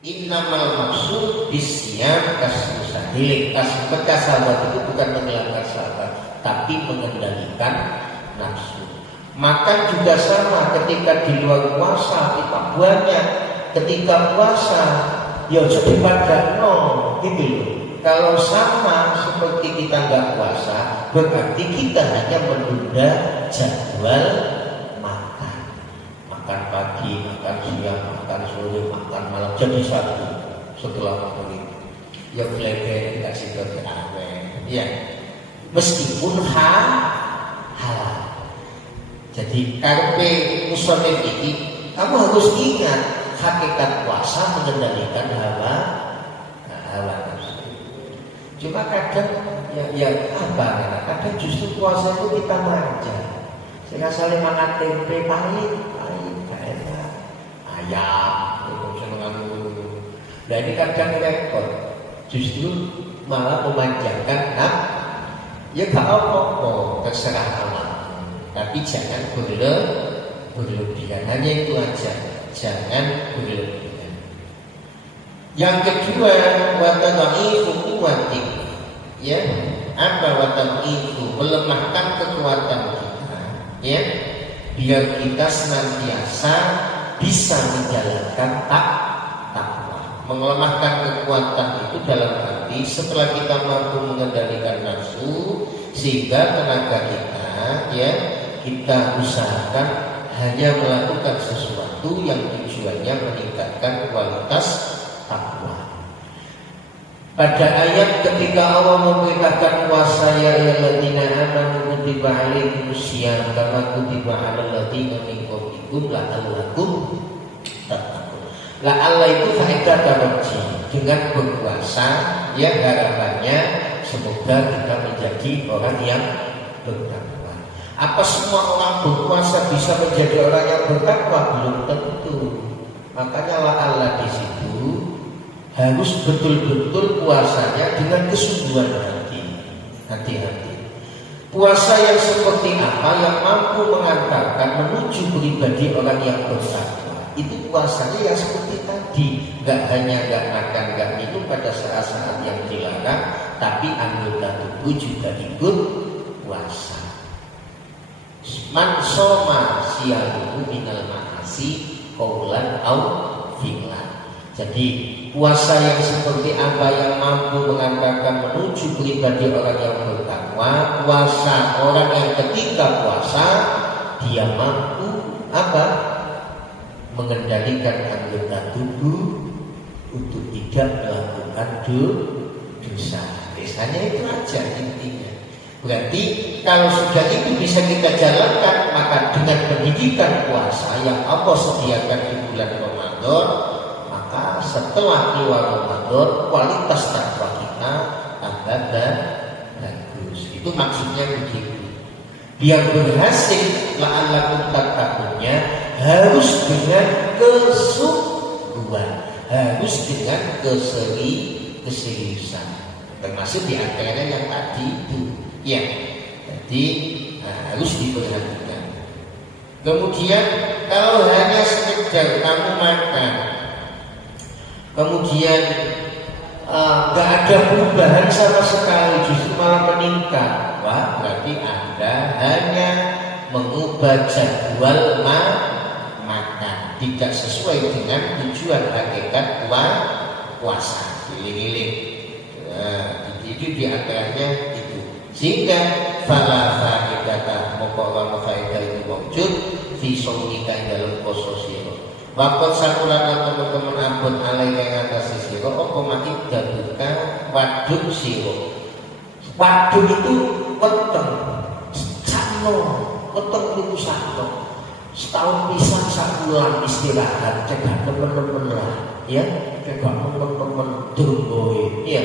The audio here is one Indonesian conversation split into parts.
Innamal maksud bisyam kasmusahil. Sahabat itu bukan menghilangkan sahabat, tapi mengendalikan nafsu. Makan juga sama, ketika di luar puasa kita banyak, ketika puasa ya jadi padano gitu loh. Kalau sama seperti kita nggak puasa, berarti kita hanya menunda jadwal makan pagi, makan siang, makan sore, makan malam jadi satu setelah maghrib. Ya boleh tidak sih aneh. Ya, meskipun halal. Jadi karpe musonef ini kamu harus ingat hakikat puasa mengendalikan hawa nafsu. Cuma kadang kadang justru puasa itu kita manja. Saya saling makan tempe pahit. Ayam, nah ini kadang repot, justru malah memanjakan ya gak apa-apa, terserah Allah, tapi jangan berlebihan, hanya itu aja, jangan berlebihan. Yang kedua, watadaifu quwwatik, ya, apa watadaifu, melemahkan kekuatan kita, ya, biar kita senantiasa bisa menjalankan takwa. Melemahkan kekuatan itu dalam arti setelah kita mampu mengendalikan nafsu, sehingga tenaga kita usahakan hanya melakukan sesuatu yang tujuannya meningkatkan kualitas takwa. Pada ayat ketika Allah memerintahkan puasa, ya ayyuhalladzina amanu kutiba alaikumusiyam kama kutiba alal ladzina min qablikum la'allakum tattaqun. Allah itu faedah taroji, dengan berpuasa ya harapannya semoga kita menjadi orang yang bertakwa. Apa semua orang berpuasa bisa menjadi orang yang bertakwa? Belum tentu. Makanya Allah di situ harus betul-betul puasanya dengan kesungguhan hati. Hati-hati. Puasa yang seperti apa yang mampu mengantarkan menuju pribadi orang yang bertakwa. Itu puasanya yang seperti tadi, nggak hanya nggak makan, nggak minum pada saat-saat yang dilarang, tapi anggota tubuh juga ikut puasa. Man soma siyaluhu minal ma'asi qaulan au fi'lan. Jadi puasa yang seperti apa yang mampu mengantarkan menuju pribadi orang yang bertakwa? Puasa orang yang ketika puasa dia mampu apa? Mengendalikan anggota tubuh untuk tidak melakukan dosa. Biasanya itu aja intinya. Berarti kalau sudah itu bisa kita jalankan, maka dengan pendidikan puasa yang Allah sediakan di bulan Ramadan, maka setelah keluar Ramadan kualitas takwa kita tambah bagus. Itu maksudnya begitu. Biar berhasil la'allakum tattaqunnya harus dengan kesungguhan, harus dengan keseriusan. Termasuk diantaranya yang tadi itu, ya. Jadi harus diperhatikan. Kemudian kalau hanya sekedar kamu makan, kemudian gak ada perubahan sama sekali, justru malah meningkat, wah berarti Anda hanya mengubah jadwal makan, tidak sesuai dengan tujuan hakikat puasa. Giling-giling. Itu diantaranya itu. Sehingga fala faidata moko faedah itu wujud fi shaumika dalam poso sira. Waktu sakulan teman-teman ampun alai yang atas sira apa mati daduka waduk sira. Waduk itu weteng. Cano, weteng itu satu. Setahun pisan sakulan istirahat, cegah teman-teman lah, ya, cegah teman-teman durboe, ya.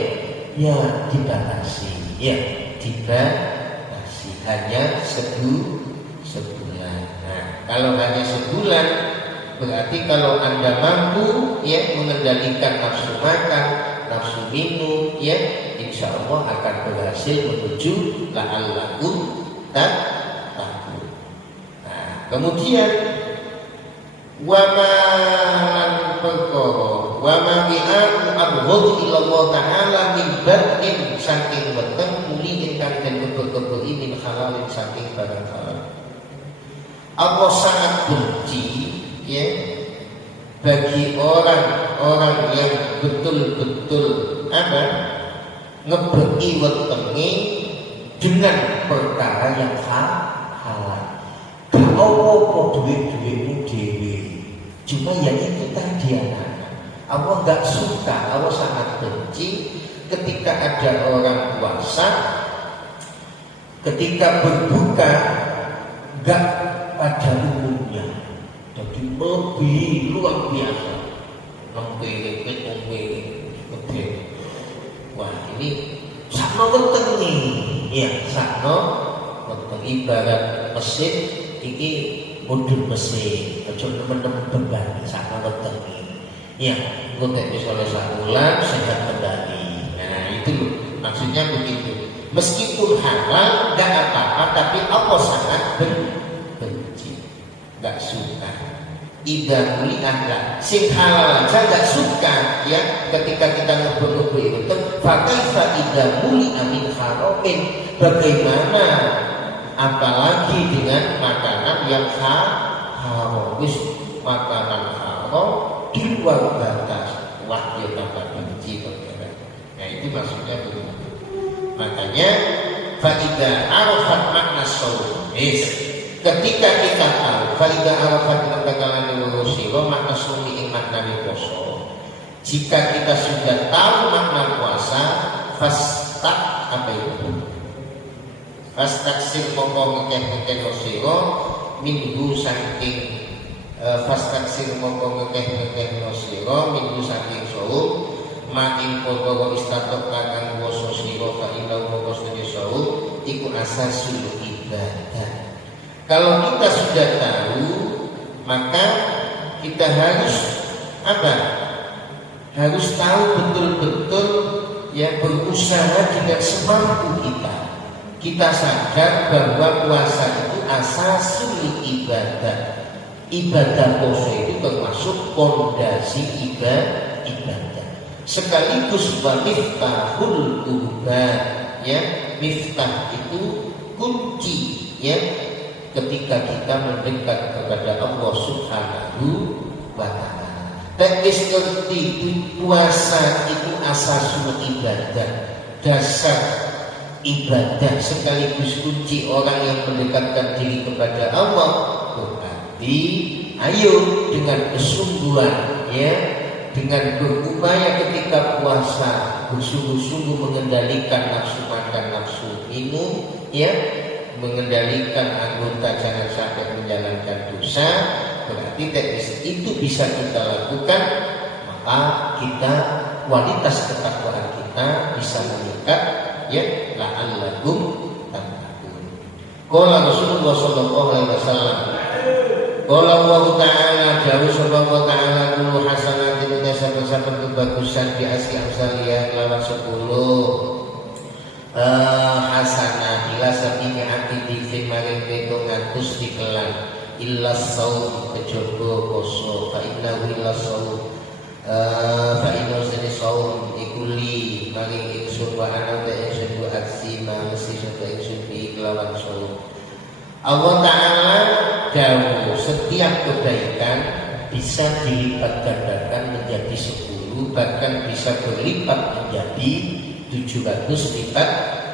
Ya dibatasi, ya dibatasi hanya sebulan. Nah, kalau hanya sebulan berarti kalau Anda mampu ya mengendalikan nafsu makan, nafsu minum, ya insya Allah akan berhasil menuju la'allakum tattaqun. Nah, kemudian waman perkara wa ma bi'an abghad ila Allah taala min batin saking weteng muli ingkang den kebo-kebo min halalin saking barang halal. Allah sangat benci ya bagi orang-orang yang betul-betul ngebeki wetenge dengan perkara yang halal. Gak apa-apa duit-duitmu dhewe. Cuma ya itu tadi anak. Allah gak suka, Allah sangat benci ketika ada orang puasa, ketika berbuka gak pada umumnya. Jadi lebih luar biasa. Lebih. Wah ini sakno weteng nih. Ya, sakno weteng ibarat mesin iki mudun mesin. Ojo teman-teman beban sakno weteng nih. Ya, engko nek wis oleh sakulan sehat kembali. Nah, itu loh. Maksudnya begitu. Meskipun halal enggak apa-apa tapi Allah sangat benci. Enggak suka. Idza muli'ah sing halal aja enggak suka ya ketika kita ngebur-ngebur itu fa kaifa idza muli'a min haramin bagaimana apalagi dengan makanan yang haram wis makanan haram di luar batas wah ya tambah benci saudara. Nah itu maksudnya begitu. Makanya fa idza arafat makna shaum ketika kita tahu faida arafat bakalan lurusiro makna sumi ing makna poso. Jika kita sudah tahu makna puasa, fastak apa itu? Fastaksir mongko ngekeh siro minggu saking fastaksir mongko ngekeh siro minggu saking saum main podo istatok kakang poso siro fa inau mongko sedhi saum iku asasul ibadah. Kalau kita sudah tahu, maka kita harus harus tahu betul-betul ya berusaha dengan semampu kita. Kita sadar bahwa puasa itu asasul ibadah. Ibadah puasa itu termasuk pondasi ibadah. Sekaligus miftahul qurban ya, miftah itu kunci ya. Ketika kita mendekat kepada Allah Subhanahu wa ta'ala. Teknis ngerti puasa itu asasul ibadah, dasar ibadah sekaligus kunci orang yang mendekatkan diri kepada Allah. Berarti ayo dengan kesungguhan ya, dengan berupaya ketika puasa bersungguh-sungguh mengendalikan nafsu makan, nafsu minum ya, mengendalikan anggota jangan sampai menjalankan dosa. Berarti teknis itu bisa kita lakukan, maka kita kualitas ketakwaan kita bisa meningkat ya, la'allakum tattaqun. Qala Rasulullah sallallahu alaihi wasallam qala Allah ta'ala jauh sallallahu ta'ala kullu hasanatin saben-saben kebagusan di asli amsaliyah lawan 10 hasanah ila sabini ati diksin maring petung ngatus dikelan illa saum kejaba poso fa inna illa saum fa inna sani saum ikuli maring ingsun wa ana ta ingsun wa aksima mesti sapa ingsun bi kelawan saum. Allah Ta'ala dawuh setiap kebaikan bisa dilipat gandakan menjadi 10 bahkan bisa berlipat menjadi 700 lipat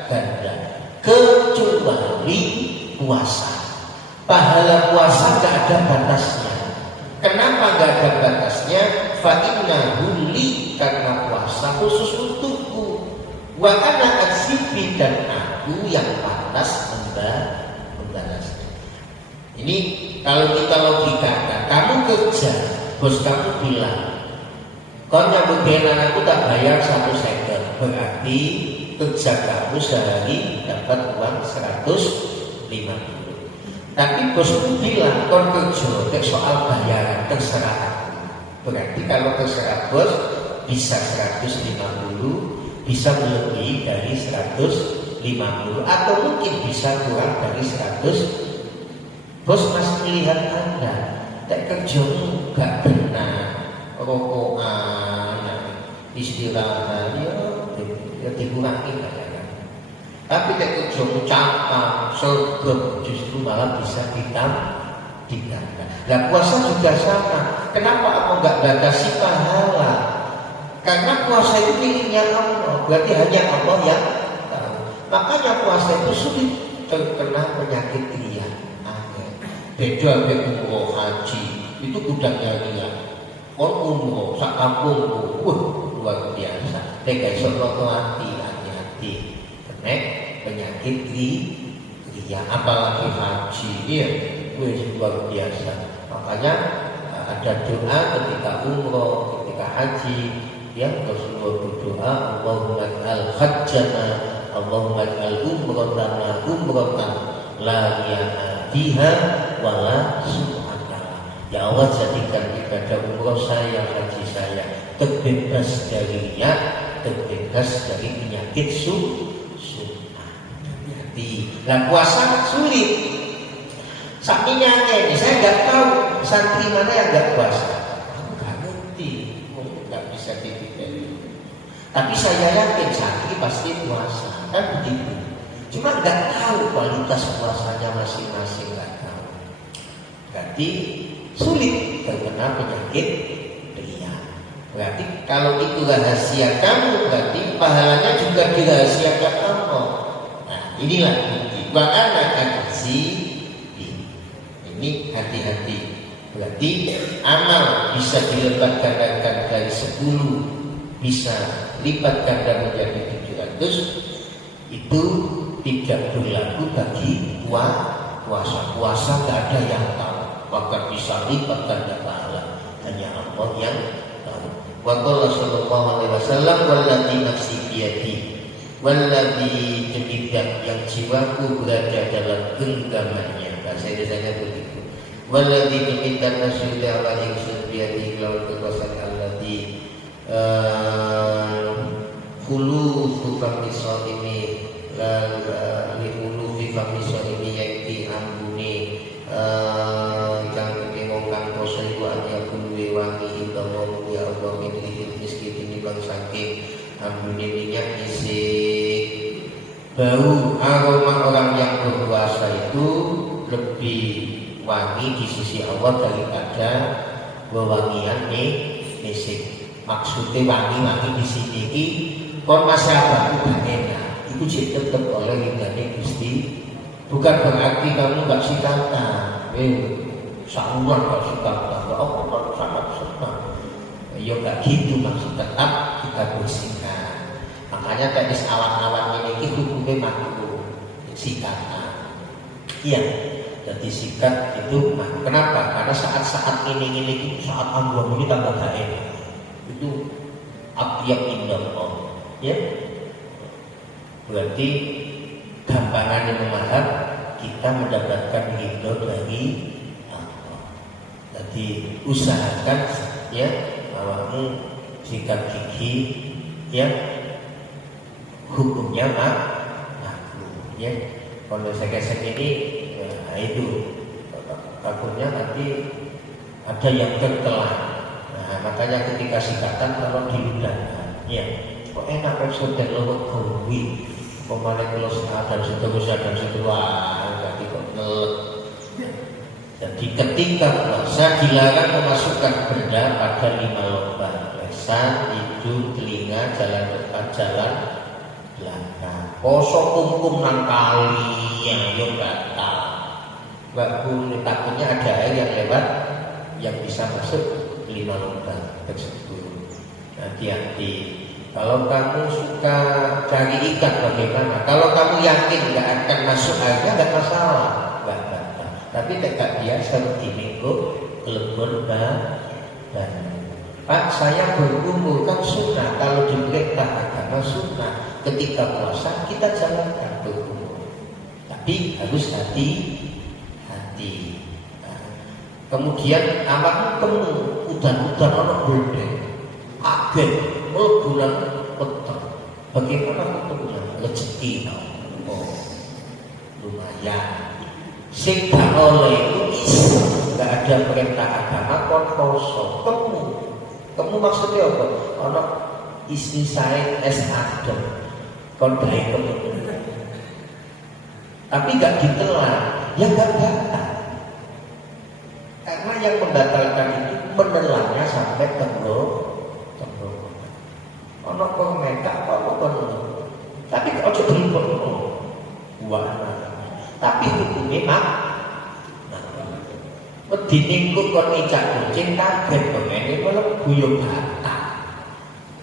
ganda kecuali puasa. Pahala puasa gak ada batasnya. Kenapa gak ada batasnya? Fa innahu li, karena puasa khusus untukku. Wa ana aksibi, dan aku yang pantas membalasnya. Ini kalau kita logikakan, kamu kerja, bos kamu bilang kau nyambut aku tak bayar 1 sekel, berarti kerja kamu sehari dapat uang 150. Tapi bosku bilang kau kerja soal bayaran terserah aku. Berarti kalau terserah bos bisa 150, bisa melebihi dari 150, atau mungkin bisa kurang dari 100. Bos masih melihat Anda tak kerjamu gak benar, rokokan istirahat ya dikurangi kan. Tapi nek ujung cakap sergap justru malah bisa ditambah. Nah puasa juga sama. Kenapa aku nggak batasi pahala? Karena puasa itu miliknya Allah. Berarti hanya Allah yang tahu. Makanya puasa itu sulit terkena penyakit ria. Beda dengan umroh haji itu gudangnya ria. Umroh sak kampungku, luar biasa. Tega iso hati-hati. Karena penyakit ria, apalagi haji, ya, luar biasa. Makanya ada doa ketika umroh, ketika haji, yang Rasulullah berdoa, Allahumma ij'al hajjana, Allahumma ij'al umratana umratan la riya'a fiha wa la sum'ata. Ya Allah, jadikan ibadah umroh saya, haji saya terbebas dari riya, terbebas dari penyakit sum'ah. Nah puasa sulit. Sakinya ini saya nggak tahu santri mana yang nggak puasa. Aku nggak ngerti, nggak bisa dipilih. Tapi saya yakin santri pasti puasa, kan begitu. Cuma nggak tahu kualitas puasanya masing-masing, nggak tahu. Berarti sulit terkena penyakit ria. Berarti kalau itu rahasia kamu, berarti pahalanya juga dirahasiakan Allah. Nah inilah bukti. Wa'ana aksi. Ini hati-hati. Berarti amal bisa dilipat gandakan dari 10, bisa lipat ganda menjadi 700. Itu tidak berlaku bagi puasa. Puasa tidak ada yang tahu. Maka bisa lipat ganda pahala hanya Allah yang tahu. Wa qala sallallahu alaihi wasallam wallati nafsi biyadi, walladzi jadidat yang jiwaku berada dalam genggamannya. Bahasa Indonesianya begitu. Walladzi jadidat nafsi alaihi subhiyadi lawan kekuasaan alladzi khulufu famisal ini lihulu fi famisal ini yakti ambuni kang kengongkang poso iku anya kuwi wangi utawa ya Allah milih miskin ini bang saking ambuni minyak isi bau aroma orang yang berpuasa itu lebih wangi di sisi Allah daripada wewangian misik. Maksudnya wangi di sini ini kon masyarakat udah enak. Itu tetap oleh ridane Gusti. Bukan berarti kamu nggak sikatan. Saulan nggak sikatan. Oh, kalau sangat senang. Ya nggak gitu, maksud tetap kita bersihkan. Makanya tadi awan-awan ini hukumnya makruh sikatan. Iya. Jadi sikat itu, kenapa? Karena saat-saat ini saat ambulan ini tambah gak enak. Itu atyab indah Allah. Ya, berarti gampangan memaham kita mendapatkan ridho dari Allah. Jadi usahakan ya, awakmu sikat gigi ya, hukumnya makruh ya. Kalau gesek-gesek ini nah itu takutnya nanti ada yang tertelan. Nah makanya ketika sikatan kalau diludahkan ya kok enak kan sudah lewat gawi pemain kelos dan seterusnya berarti kok ngelek. Jadi ketika puasa dilarang memasukkan benda pada 5 lubang: lesan, hidung, telinga, jalan depan, jalan belakang. Poso kumkum nang kali yang yo batal. Waktu takutnya ada air yang lewat yang bisa masuk 5 lubang tersebut. Hati-hati. Kalau kamu suka cari ikan bagaimana? Kalau kamu yakin nggak akan masuk airnya nggak masalah, nggak apa-apa. Tapi dekat biasa di minggu lebur dan Pak saya berumur kan sunnah. Kalau diperintah agama sunnah. Ketika puasa kita jalankan berumur. Tapi harus hati. Nah, kemudian amat temu udan-udan orang berbeda agen bulan petang bagaimana ketemunya rezeki lumayan sing gak oleh itu iso gak ada perintah agama kon poso temu maksudnya apa? Ono istri saya es adem kon baik tapi gak ditelan, ya gak batal. Karena yang membatalkan itu menelannya sampai tenggorokan. Ono kok mekak apa kon. Tapi kok aja berikut. Wah. Tapi hukumnya mak. Wedine kok kon ngicak kucing kaget pemene malah guyon batal.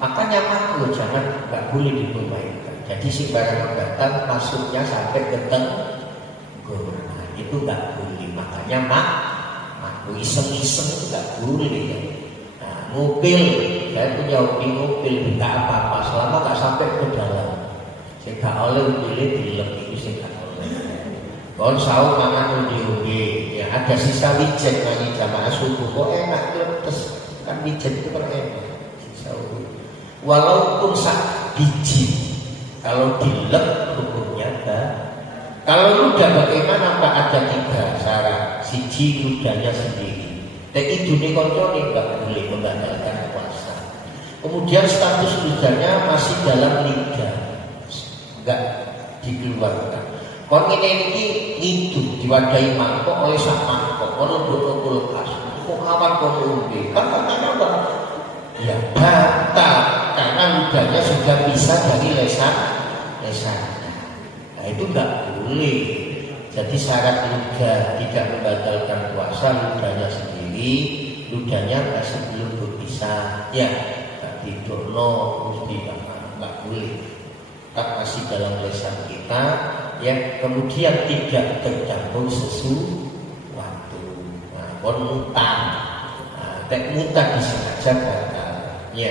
Makanya makruh jangan nggak boleh dipermainkan. Jadi si barang batal masuknya sampai ke tenggorokan itu nggak boleh. Makanya makruh iseng-iseng nggak boleh. Nah, mobil saya punya mobil tidak apa-apa selama nggak sampai ke dalam. Saya nggak oleh pilih dilebih itu saya nggak oleh. Kon saung mangan undi ya ada sisa wijen lagi jamaah subuh kok enak terus kan wijen itu kan enak sisa undi. Walaupun sak biji kalau dilep hukumnya kalau ludah bagaimana Pak? Ada 3 syarat. Siji ludahnya sendiri itu nih koncone nggak boleh membatalkan puasa. Kemudian status ludahnya masih dalam lidah nggak dikeluarkan. Kon ini itu diwadahi mangkok oleh sak mangkok ono botol kulkas kok awan kok umbi kan katanya apa? Ya batal karena ludahnya sudah bisa dari lesannya. Nah itu nggak boleh. Jadi syarat ludah tidak membatalkan puasa ludahnya sendiri, ludahnya masih belum berpisah. Ya nggak didono mesti nggak boleh. Tak masih dalam lesan kita. Ya kemudian tidak tercampur sesuatu. Nah, kon mutang, tek mutang disengaja batal. Ya,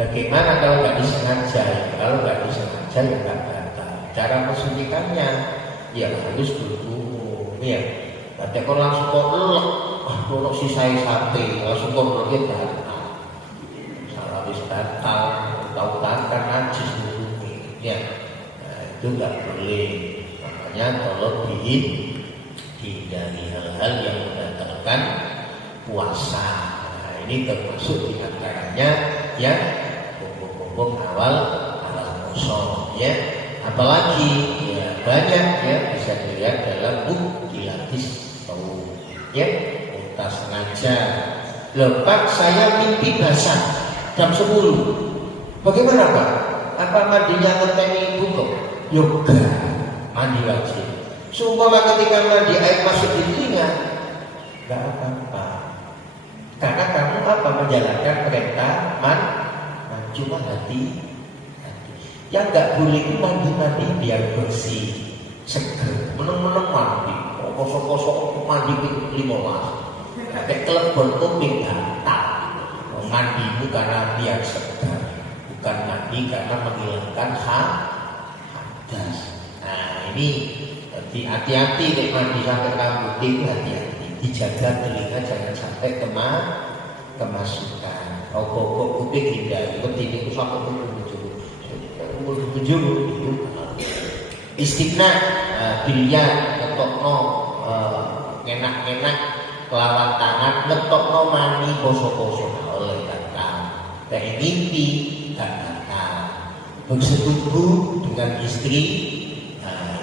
bagaimana kalau nggak disengaja? Kalau nggak disengaja ya nggak batal. Cara mensuntikannya ya harus bergumul. Ya, ada kon langsung kok lelek, kalau sisai sate langsung kok lelek batal. Salah wis batal, tahu kan najis hukumnya. Ya, nah, itu nggak boleh. Kalau dihindari hal-hal yang membatalkan puasa. Nah, ini termasuk diantaranya ya pokok-pokok awal puasa ya. Apalagi ya banyak ya bisa dilihat dalam muktilatis tahu ya kita sengaja lepas saya mimpi basah jam 10. Bagaimana Pak? Apa mandinya ngeteni ibu kok? Yoga. Mandi wajib. Sumpah ketika mandi air masuk di telinga, nggak apa-apa. Karena kamu apa menjalankan perintah cuma hati. Yang nggak boleh itu mandi biar bersih, seger. Meneng-meneng mandi, kosong-kosong mandi 15. Kayak telepon kuping batal. Mandi karena biar seger, bukan mandi karena menghilangkan hadas. Nah ini hati-hati nek mandi sampai rambut itu hati-hati, dijaga telinga jangan sampai kemasukan. Kok kuping hindari, ini ku sampai ujung istighna biliar ngetokno enak-enak kelawan tangan ngetokno mani poso-poso oleh kata kayak mimpi kata bersetubuh dengan istri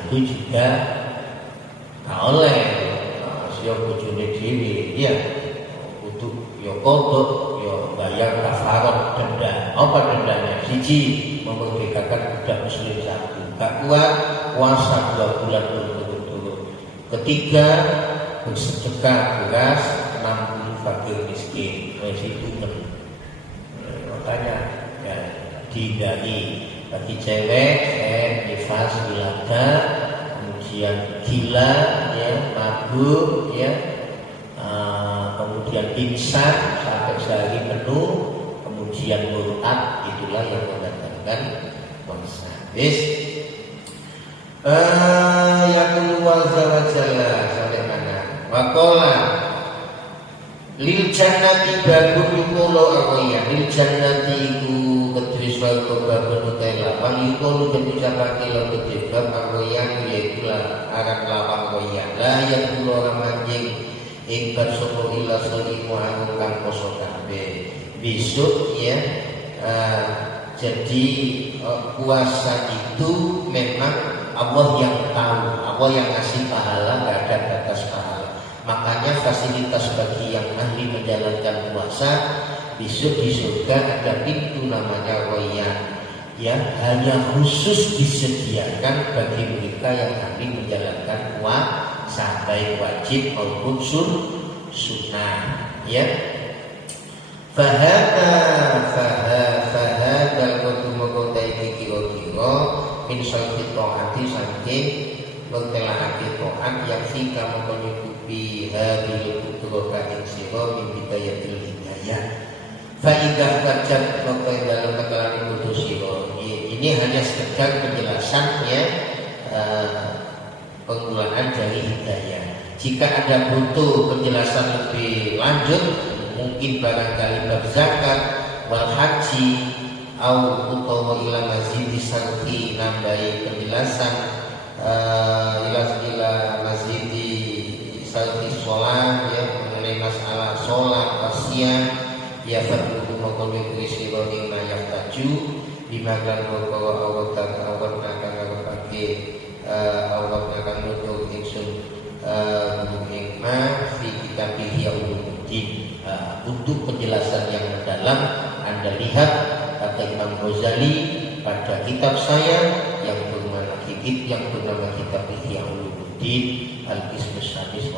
itu juga gak oleh siap bojone dhewe ya kudu ya kodok ya bayar kafarat denda. Apa dendanya? Siji memerdekakan budak muslim 1, gak kuat puasa 2 bulan berturut-turut. Ketiga bersedekah beras 60 fakir miskin. Itu makanya ya dihindari. Bagi cewek, nifas, wilada, kemudian gila, ya, mabuk, ya, kemudian pingsan sampai sehari penuh, kemudian murtad, itulah yang membatalkan puasa. Yang kedua zawajalla sampai mana? Wakola lil jannati babun yukulo arwaya lil jannati kedris wago babun utela wal yukulo dan ucapake lo kedris bab arwaya yaitulah arak lawang arwaya la yakulo ramanjing ingkar sopo ila solimu anukang poso kabeh besok ya Jadi puasa itu memang Allah yang tahu, Allah yang ngasih pahala, nggak ada batas pahala. Makanya fasilitas bagi yang ahli menjalankan puasa, besok di surga ada pintu namanya Royan, yang hanya khusus disediakan bagi mereka yang ahli menjalankan puasa, baik wajib maupun sunnah. Ya. Fahadal kutumakotai kikiro-kiro min syaifi ta'ati saking mentelahati ta'at yang fika mengkutubi hadil kudroka insiro min bidayatil hidayah. Fa'idah kajat nokai dalam katalan kudusiro. Ini hanya sekedar penjelasannya, penggunaan dari hidayah. Jika ada butuh penjelasan lebih lanjut, mungkin barangkali bab zakat wal haji au utawa ila mazid sarfi, nambahi penjelasan ila mazid sarfi sholat, ya, mengenai masalah sholat wasiat, ya fadlu maqami risironi ma yahtaju bimakan bahwa awak akan pakai awak akan nutur insun hikmah fi kitabih Ulumuddin. Untuk penjelasan yang mendalam, Anda lihat kata Imam Ghazali pada kitab saya yang bernama kitab Ihya Ulumuddin Al-Qismus Sadis.